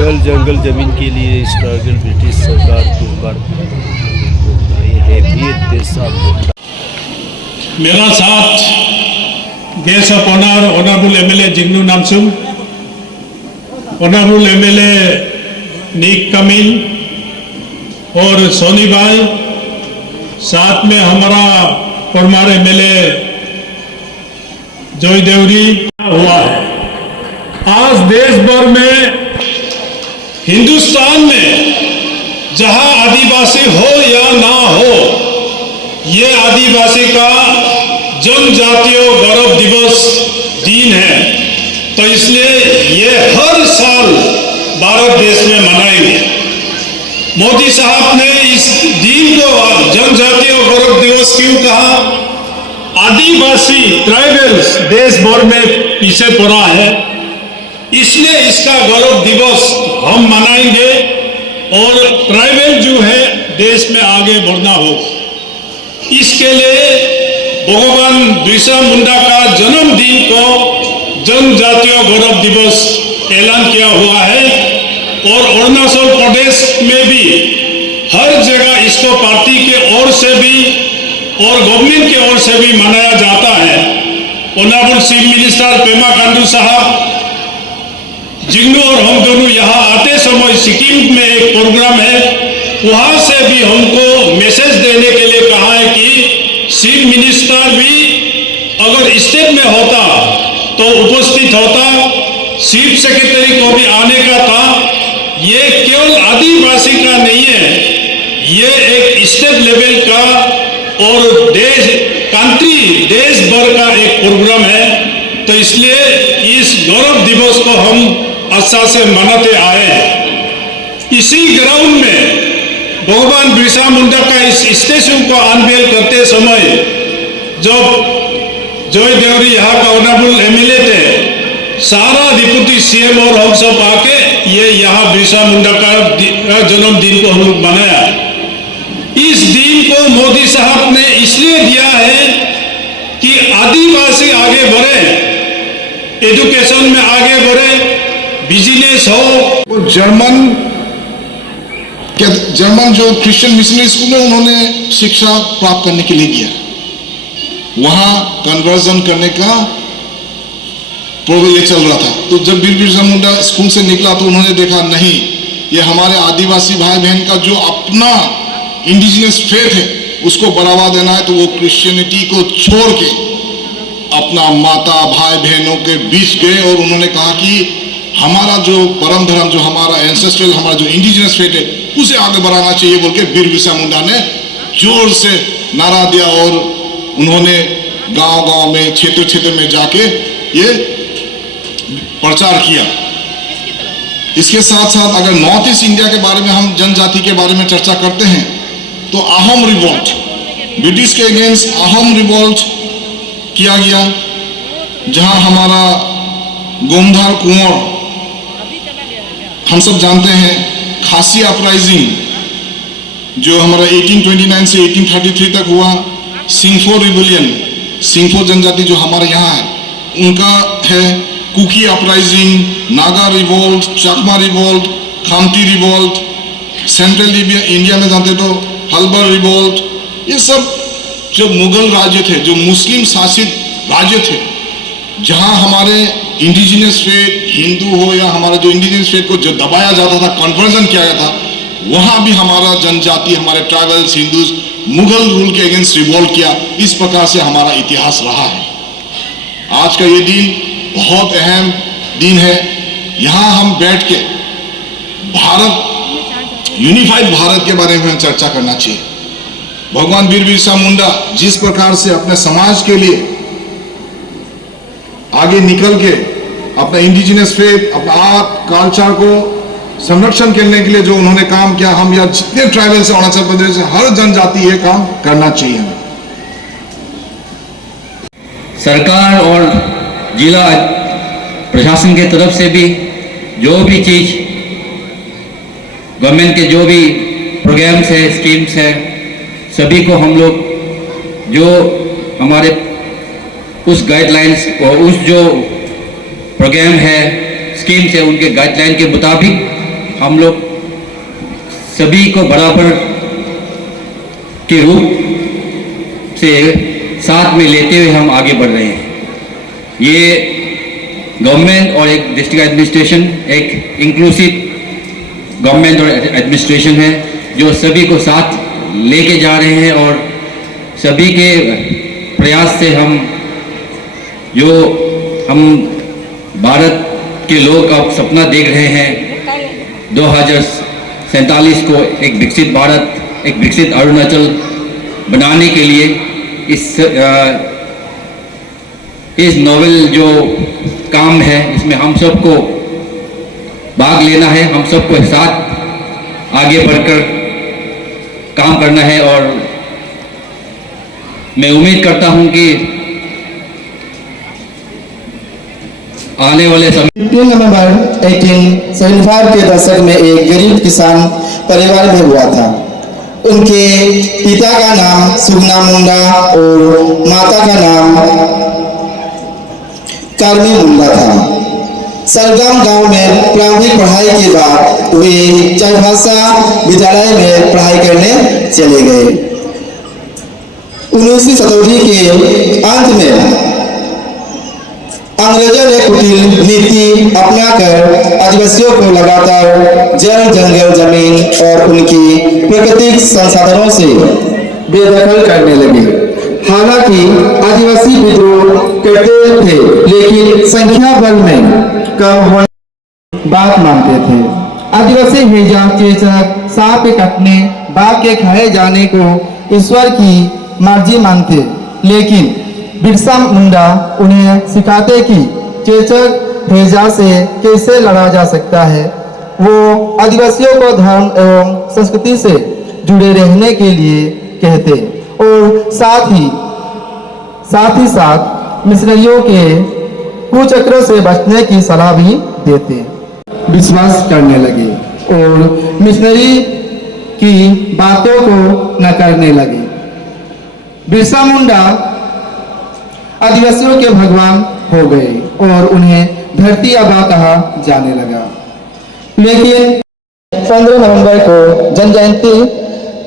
जल जंगल जमीन के लिए स्ट्रगल ब्रिटिश सरकार की उम्र है भी देश मेरा साथ guest of honour honourable MLA Jignu Namchum, honourable MLA Nik Kamil और सोनी भाई, साथ में हमारा परमार एमएलए जॉय देवरी हुआ है। आज देश भर में, हिंदुस्तान में जहां आदिवासी हो या ना हो, ये आदिवासी का जनजातीय गौरव दिवस दिन है। तो इसलिए ये हर साल भारत देश में मनाएंगे। मोदी साहब ने इस दिन को जनजातीय गौरव दिवस क्यों कहा? आदिवासी ट्राइबल्स देश भर में पीछे पड़ा है, इसलिए इसका गौरव दिवस हम मनाएंगे और ट्राइबल जो है देश में आगे बढ़ना हो। इसके लिए भगवान बिरसा मुंडा का जन्मदिन को जनजातीय गौरव दिवस ऐलान किया हुआ है और अरुणाचल प्रदेश में भी हर जगह इसको पार्टी के ओर से भी और गवर्नमेंट की ओर से भी मनाया जाता है। Honourable chief minister Pema Khandu साहब, जिग्नू और हम दोनों यहाँ आते समय सिक्किम में एक प्रोग्राम है, वहां से भी हमको मैसेज देने के लिए कहा है कि चीफ मिनिस्टर भी अगर स्टेट में होता तो उपस्थित होता, चीफ सेक्रेटरी को भी आने का था। ये केवल आदिवासी का नहीं है, ये एक स्टेट लेवल का और देश भर का एक प्रोग्राम है। तो इसलिए इस गौरव दिवस को हम अच्छा से मनाते आए हैं। इसी ग्राउंड में भगवान बिरसा मुंडा का इस स्टेचू को अनवेल करते समय जब जॉय देवरी यहाँ का ऑनरेबल एमएलए थे, सारा डिप्टी सीएम और हम सब आके ये यहाँ बिरसा मुंडा का जन्मदिन को हम लोग मनाया। इस दिन को मोदी साहब ने इसलिए दिया है कि आदिवासी आगे बढ़े, एजुकेशन में आगे बढ़े, बिजनेस हो। जर्मन जो क्रिश्चियन मिशनरी स्कूल में उन्होंने शिक्षा प्राप्त करने के लिए गया, वहां कन्वर्जन करने का प्रोग्राम चल रहा था। तो जब बिरसा मुंडा स्कूल से निकला तो उन्होंने देखा नहीं, ये हमारे आदिवासी भाई बहन का जो अपना इंडिजिनस फेथ है उसको बढ़ावा देना है, तो वो क्रिश्चियनिटी को छोड़ के अपना माता भाई बहनों के बीच गए और उन्होंने कहा कि हमारा जो परम धर्म, जो हमारा एंसेस्ट्रल, हमारा जो इंडिजिनस फेथ है उसे आगे बढ़ाना चाहिए बोल के बिरसा मुंडा ने जोर से नारा दिया और उन्होंने गांव-गांव में, क्षेत्र में जाके ये प्रचार किया। इसके साथ साथ अगर नॉर्थ ईस्ट इंडिया के बारे में हम जनजाति के बारे में चर्चा करते हैं तो अहोम रिवोल्ट, ब्रिटिश के अगेंस्ट अहोम रिवोल्ट किया गया, जहां हमारा गोमधार कुंवर हम सब जानते हैं, खासी अपराइजिंग जो हमारा 1829 से 1833 तक हुआ, सिंगफो रिवोलियन, सिंगफो जनजाति जो हमारे यहाँ है उनका है, Kuki uprising, Naga revolt, Chakma revolt, Khamti revolt, central India में जानते तो हल्बर रिवोल्ट। ये सब जो मुगल राज्य थे, जो मुस्लिम शासित राज्य थे, जहां हमारे इंडिजिनस फेथ, हिंदू हो या हमारा जो इंडिजिनस फेथ को जो दबाया जाता था, कन्वर्जन किया गया था, वहां भी हमारा जनजाति, हमारे ट्राइबल्स, हिंदूज मुगल रूल के अगेंस्ट रिवोल्ट किया। इस प्रकार से हमारा इतिहास रहा है। आज का ये दिन बहुत अहम दिन है। यहाँ हम बैठ के भारत, यूनिफाइड भारत के बारे में चर्चा करना चाहिए। भगवान बिरसा मुंडा जिस प्रकार से अपने समाज के लिए आगे निकल के अपना इंडिजिनस फेथ, अपना आर्ट कल्चर को संरक्षण करने के लिए जो उन्होंने काम किया, हम यहाँ जितने ट्राइबल से, अरुणाचल प्रदेश से, हर जनजाति ये काम करना चाहिए हमें। सरकार और जिला प्रशासन के तरफ से भी जो भी चीज गवर्नमेंट के जो भी प्रोग्राम्स है, स्कीम्स है, सभी को हम लोग जो हमारे उस गाइडलाइंस और उस जो प्रोग्राम है, स्कीम्स है, उनके गाइडलाइन के मुताबिक हम लोग सभी को बराबर के रूप से साथ में लेते हुए हम आगे बढ़ रहे हैं। ये गवर्नमेंट और एक डिस्ट्रिक्ट एडमिनिस्ट्रेशन एक इंक्लूसिव गवर्नमेंट और एडमिनिस्ट्रेशन है जो सभी को साथ लेके जा रहे हैं, और सभी के प्रयास से हम भारत के लोग का सपना देख रहे हैं 2047 को एक विकसित भारत, एक विकसित अरुणाचल बनाने के लिए इस नोवेल जो काम है इसमें हम सबको भाग लेना है, हम सबको साथ आगे बढ़कर काम करना है। और मैं उम्मीद करता हूं कि आने वाले समय 15 नवंबर 1875 के दशक में एक गरीब किसान परिवार में हुआ था। उनके पिता का नाम सुगना मुंडा और माता का नाम कार्मी मुंडा था। सरगाम गांव में प्रारंभिक पढ़ाई के बाद वे चारभाषा विद्यालय में पढ़ाई करने चले गए। 19वीं शताब्दी के अंत में अंग्रेजों ने कुटिल नीति अपनाकर आदिवासियों को लगातार जल जंगल जमीन और उनकी प्राकृतिक संसाधनों से बेदखल करने लगे। हालांकि आदिवासी विद्रोह करते थे लेकिन संख्या बल में कम होने की बात मानते थे। आदिवासी हेजा चेचक सांप के कटने बाघ के खाए जाने को ईश्वर की मर्जी मानते, लेकिन बिरसा मुंडा उन्हें सिखाते कि चेचक हेजा से कैसे लड़ा जा सकता है। वो आदिवासियों को धर्म एवं संस्कृति से जुड़े रहने के लिए कहते और साथ ही साथ मिशनरियों के कुचक्रों से बचने की सलाह भी देते। विश्वास करने लगे और मिशनरी की बातों को न करने लगे। बिरसा मुंडा आदिवासियों के भगवान हो गए और उन्हें धरती आबा कहा जाने लगा। लेकिन 15 नवंबर को जनजयंती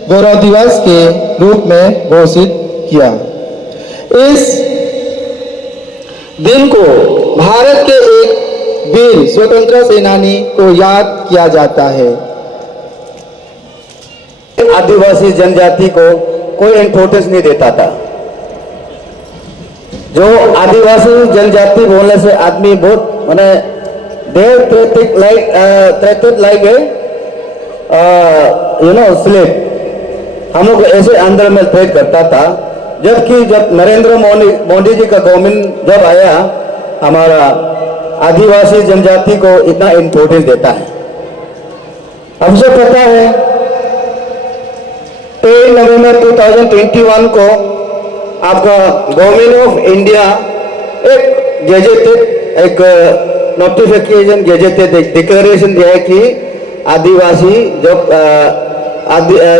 गौरव दिवस के रूप में घोषित किया। इस दिन को भारत के एक वीर स्वतंत्रता सेनानी को याद किया जाता है। आदिवासी जनजाति को कोई इम्पोर्टेंस नहीं देता था। जो आदिवासी जनजाति बोलने से आदमी बहुत माने देर ट्रेटेड लाइक स्लेव हम लोग ऐसे अंदर में ट्रेड करता था। जबकि जब नरेंद्र मोदी जी का गवर्नमेंट जब आया, हमारा आदिवासी जनजाति को इतना इम्पोर्टेंस देता है। हमसे पता है 13 नवंबर 2021 को आपका गवर्नमेंट ऑफ इंडिया एक गेजेटेड एक नोटिफिकेशन गेजेटेड एक डिक्लेरेशन दिया है कि आदिवासी जब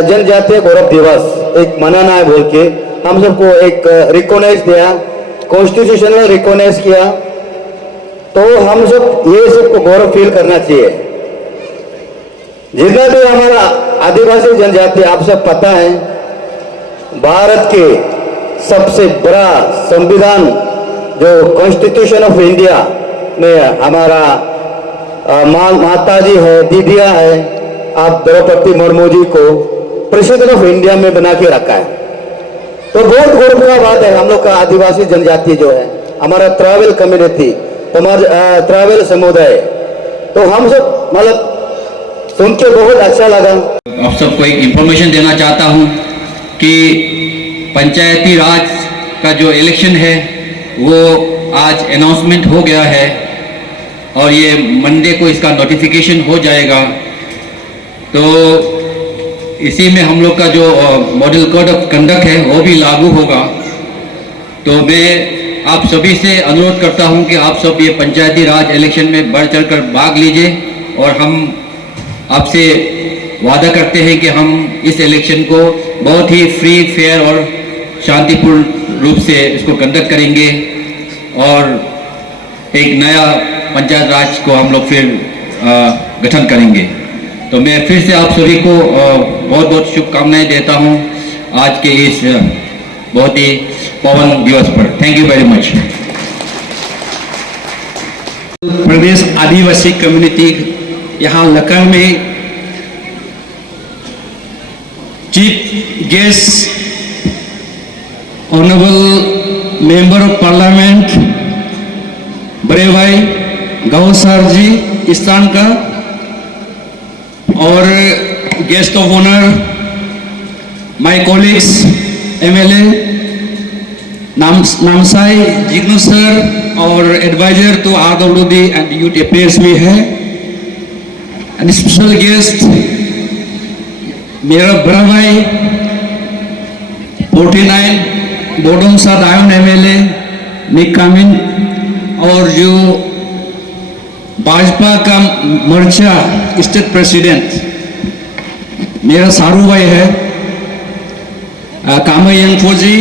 जनजातीय गौरव दिवस एक मनाना है बोल के हम सबको एक रिकॉग्नाइज दिया, कॉन्स्टिट्यूशनल रिकॉग्नाइज किया। तो हम सब ये सबको गौरव फील करना चाहिए। जितना भी हमारा आदिवासी जनजाति आप सब पता है, भारत के सबसे बड़ा संविधान जो कॉन्स्टिट्यूशन ऑफ इंडिया में हमारा माता जी है, दीदिया है, आप द्रौपदी मुर्मू जी को प्रेसिडेंट ऑफ इंडिया में बना के रखा है। तो बहुत गौरव का बात है। हम लोग का आदिवासी जनजाति जो है, हमारा ट्राइबल कम्युनिटी, हमारा ट्राइबल समुदाय, तो हम सब मतलब सुन के बहुत अच्छा लगा। आप सबको एक इंफॉर्मेशन देना चाहता हूं कि पंचायती राज का जो इलेक्शन है वो आज अनाउंसमेंट हो गया है और ये मंडे को इसका नोटिफिकेशन हो जाएगा। तो इसी में हम लोग का जो मॉडल कोड ऑफ कंडक्ट है वो भी लागू होगा। तो मैं आप सभी से अनुरोध करता हूं कि आप सब ये पंचायती राज इलेक्शन में बढ़ चढ़कर भाग लीजिए और हम आपसे वादा करते हैं कि हम इस इलेक्शन को बहुत ही फ्री, फेयर और शांतिपूर्ण रूप से इसको कंडक्ट करेंगे और एक नया पंचायत राज को हम लोग फिर गठन करेंगे। तो मैं फिर से आप सभी को बहुत बहुत शुभकामनाएं देता हूं आज के इस बहुत ही पावन दिवस पर। Thank you very much. प्रदेश आदिवासी कम्युनिटी यहाँ लखनऊ में chief guest honourable member of parliament बड़े भाई गौ सर जी इस स्थान का, और guest of honour my colleagues MLA Namsai Zingnu sir और adviser to RWD and youth affairs भी है, एंड स्पेशल गेस्ट मेरा बड़ा भाई 49 बोडोंसा दायन एमएलए निक कामिन, और जो भाजपा का मोर्चा स्टेट प्रेसिडेंट मेरा सारू भाई है कामयन फौजी,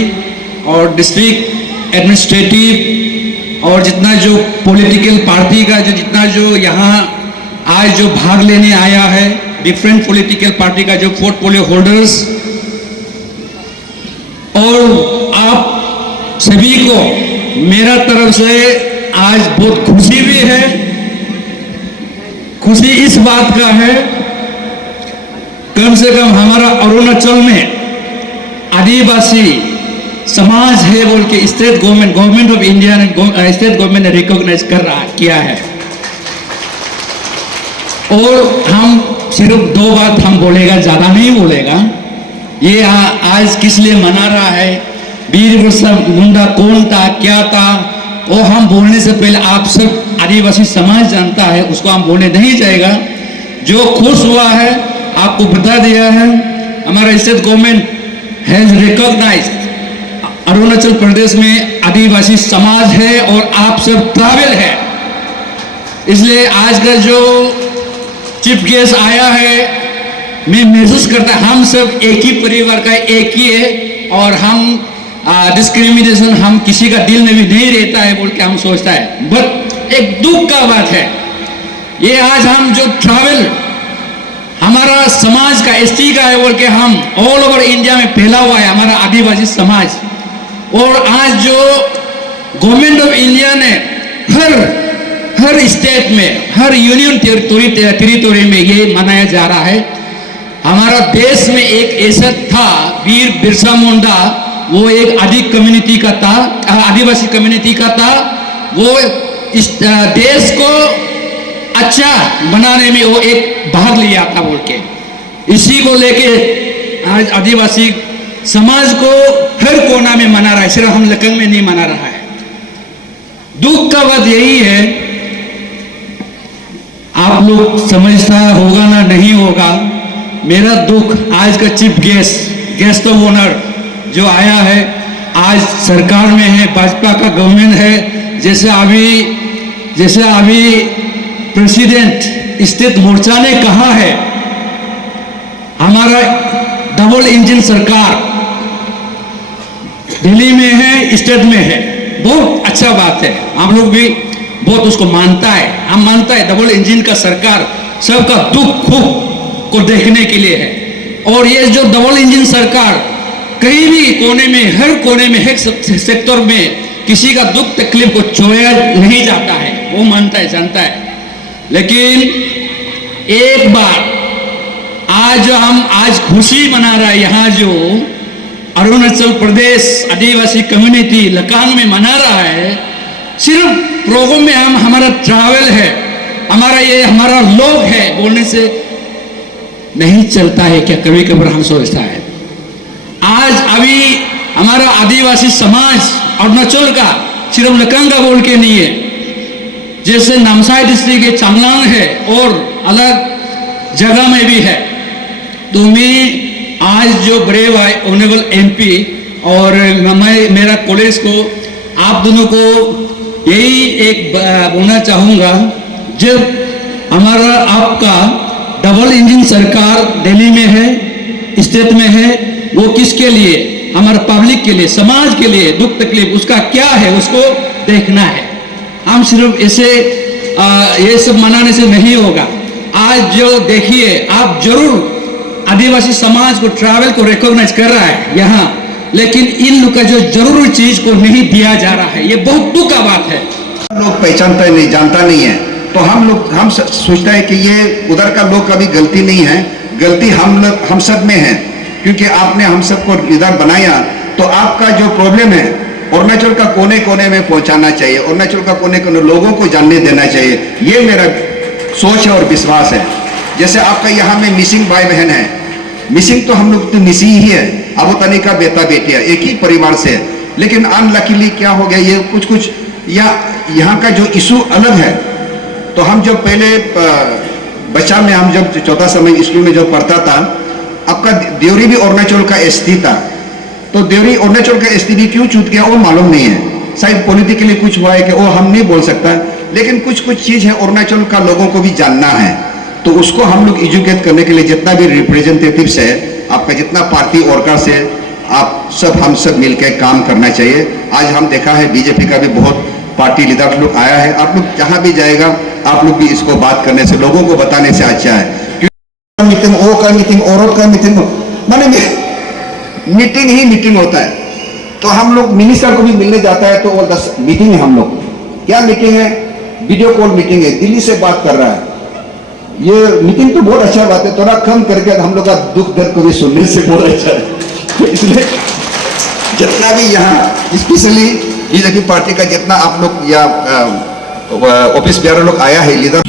और डिस्ट्रिक्ट एडमिनिस्ट्रेटिव और जितना जो पॉलिटिकल पार्टी का जितना जो यहाँ आज जो भाग लेने आया है, डिफरेंट पॉलिटिकल पार्टी का जो पोर्टफोलियो होल्डर्स, और आप सभी को मेरा तरफ से आज बहुत खुशी भी है। खुशी इस बात का है कम से कम हमारा अरुणाचल में आदिवासी समाज है बोल के स्टेट गवर्नमेंट ऑफ इंडिया ने स्टेट गवर्नमेंट ने रिकॉग्नाइज किया है। और हम सिर्फ दो बात हम बोलेगा, ज्यादा नहीं बोलेगा। ये आज किस लिए मना रहा है, वीर बिरसा मुंडा कौन था, क्या था, वो हम बोलने से पहले आप सब आदिवासी समाज जानता है, उसको हम बोलने नहीं जाएगा। जो खुश हुआ है आपको बता दिया है, हमारा state government has recognised Arunachal Pradesh में आदिवासी समाज है और आप सब ट्राइबल है। इसलिए आज का जो चीफ गेस्ट आया है, मैं महसूस करता हम सब एक ही परिवार का एक ही है, और हम डिस्क्रिमिनेशन हम किसी का दिल में भी नहीं रहता है बोल के हम सोचता है। बट एक दुख का बात है, ये आज हम जो ट्रैवल हमारा समाज का एसटी का है बोल के हम ऑल ओवर इंडिया में फैला हुआ है हमारा आदिवासी समाज, और आज जो गवर्नमेंट ऑफ इंडिया ने हर स्टेट में, हर यूनियन टेरिटोरी में ये मनाया जा रहा है। हमारा देश में एक ऐसा था वीर बिरसा मुंडा, वो एक कम्युनिटी का था, आदिवासी कम्युनिटी का था। वो इस देश को अच्छा बनाने में वो एक भाग लिया था बोल के, इसी को लेके आज आदिवासी समाज को हर कोना में मना रहा है, सिर्फ हम लखनऊ में नहीं मना रहा है। दुख का बात यही है, आप लोग समझता होगा ना नहीं होगा, मेरा दुख आज का चीफ गेस्ट ऑफ ऑनर जो आया है, आज सरकार में है, भाजपा का गवर्नमेंट है, जैसे अभी प्रेसिडेंट स्टेट मोर्चा ने कहा है, हमारा डबल इंजन सरकार दिल्ली में है, स्टेट में है, बहुत अच्छा बात है। हम लोग भी बहुत उसको मानता है, हम मानता है डबल इंजन का सरकार सबका दुख खुद को देखने के लिए है। और ये जो डबल इंजन सरकार कहीं भी कोने में, हर कोने में, हर सेक्टर में किसी का दुख तकलीफ को छोड़ा नहीं जाता है, वो मानता है, जानता है। लेकिन एक बार आज हम खुशी मना रहा है, यहाँ जो अरुणाचल प्रदेश आदिवासी कम्युनिटी लखनऊ में मना रहा है, सिर्फ प्रोग्राम में हम हमारा ट्रैवल है, हमारा लोग है बोलने से नहीं चलता है क्या? कभी कभी हम सोचता है आज अभी हमारा आदिवासी समाज अरुणाचल का सिर्फ लखनऊ का बोल के नहीं है, जैसे नामसाई डिस्ट्रिक्ट के चांगलांग है और अलग जगह में भी है। तो मैं आज जो बड़े भाई ऑनरेबल एमपी और मेरा कॉलेज को, आप दोनों को यही एक बोलना चाहूँगा, जब हमारा आपका डबल इंजन सरकार दिल्ली में है, स्टेट में है, वो किसके लिए? हमारा पब्लिक के लिए, समाज के लिए दुख तकलीफ उसका क्या है उसको देखना है। हम सिर्फ ऐसे ये सब मनाने से नहीं होगा। आज जो देखिए आप जरूर आदिवासी समाज को ट्रैवल को रिकॉग्नाइज कर रहा है यहाँ, लेकिन इन लोग का जो जरूरी चीज को नहीं दिया जा रहा है, ये बहुत दुख का बात है। लोग पहचानता नहीं, जानता नहीं है, तो हम सोचता है कि ये उधर का लोग का भी गलती नहीं है, गलती हम सब में है, क्योंकि आपने हम सबको इधर बनाया। तो आपका जो प्रॉब्लम है अरुणाचल का कोने कोने में पहुंचाना चाहिए, अरुणाचल का कोने कोने लोगों को जानने देना चाहिए, ये मेरा सोच है और विश्वास है। जैसे आपका यहाँ में मिसिंग भाई बहन है, मिसिंग तो हम लोग तो मिसी ही है, अब तनी का बेटा बेटिया एक ही परिवार से, लेकिन अनलकीली क्या हो गया, ये कुछ या यहाँ का जो इशू अलग है। तो हम जब पहले बच्चा में हम जब चौथा समय स्कूल में जब पढ़ता था, आपका देवरी भी अरुणाचल का एसटी था, तो देवरी अरुणाचल का एसटी भी क्यों छूट गया वो मालूम नहीं है, शायद पॉलिटिकली कुछ हुआ है कि वो हम नहीं बोल सकता, लेकिन कुछ चीज है अरुणाचल का लोगों को भी जानना है। तो उसको हम लोग एजुकेट करने के लिए जितना भी रिप्रेजेंटेटिव्स है, आपका जितना पार्टी वर्कर्स है, आप सब हम सब मिलकर काम करना चाहिए। आज हम देखा है बीजेपी का भी बहुत पार्टी लीडर लोग आया है, आप लोग जहां भी जाएगा आप लोग भी इसको बात करने से, लोगों को बताने से अच्छा है। मीटिंग वो का मीटिंग औरत का मीटिंग, माने मीटिंग ही मीटिंग होता है। तो हम लोग मिनिस्टर को भी मिलने जाता है तो वो 10 मीटिंग है, हम लोग क्या मीटिंग है, वीडियो कॉल मीटिंग है, दिल्ली से बात कर रहा है। ये मीटिंग तो बहुत अच्छा बात है, थोड़ा कम करके हम लोग का दुख दर्द को भी सुनने से बहुत अच्छा है। इसलिए जितना भी यहाँ स्पेशली बीजेपी पार्टी का जितना आप लोग या ऑफिस बिहार लोग आया है लीडर,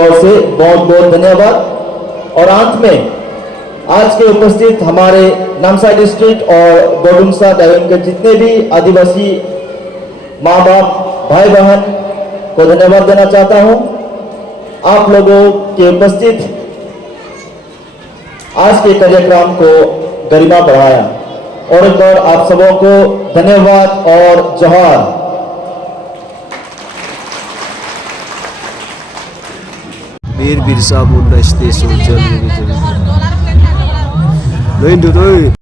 ओर से बहुत बहुत धन्यवाद। और अंत में आज के उपस्थित हमारे नामसाई डिस्ट्रिक्ट और बोडुमसा डायोन के जितने भी आदिवासी माँ बाप भाई बहन को धन्यवाद देना चाहता हूँ। आप लोगों के उपस्थित आज के कार्यक्रम को गरिमा बढ़ाया। और एक बार आप सबों को धन्यवाद और जोहार। वीर बिरसा मुंडा स्टेशन चल रही है।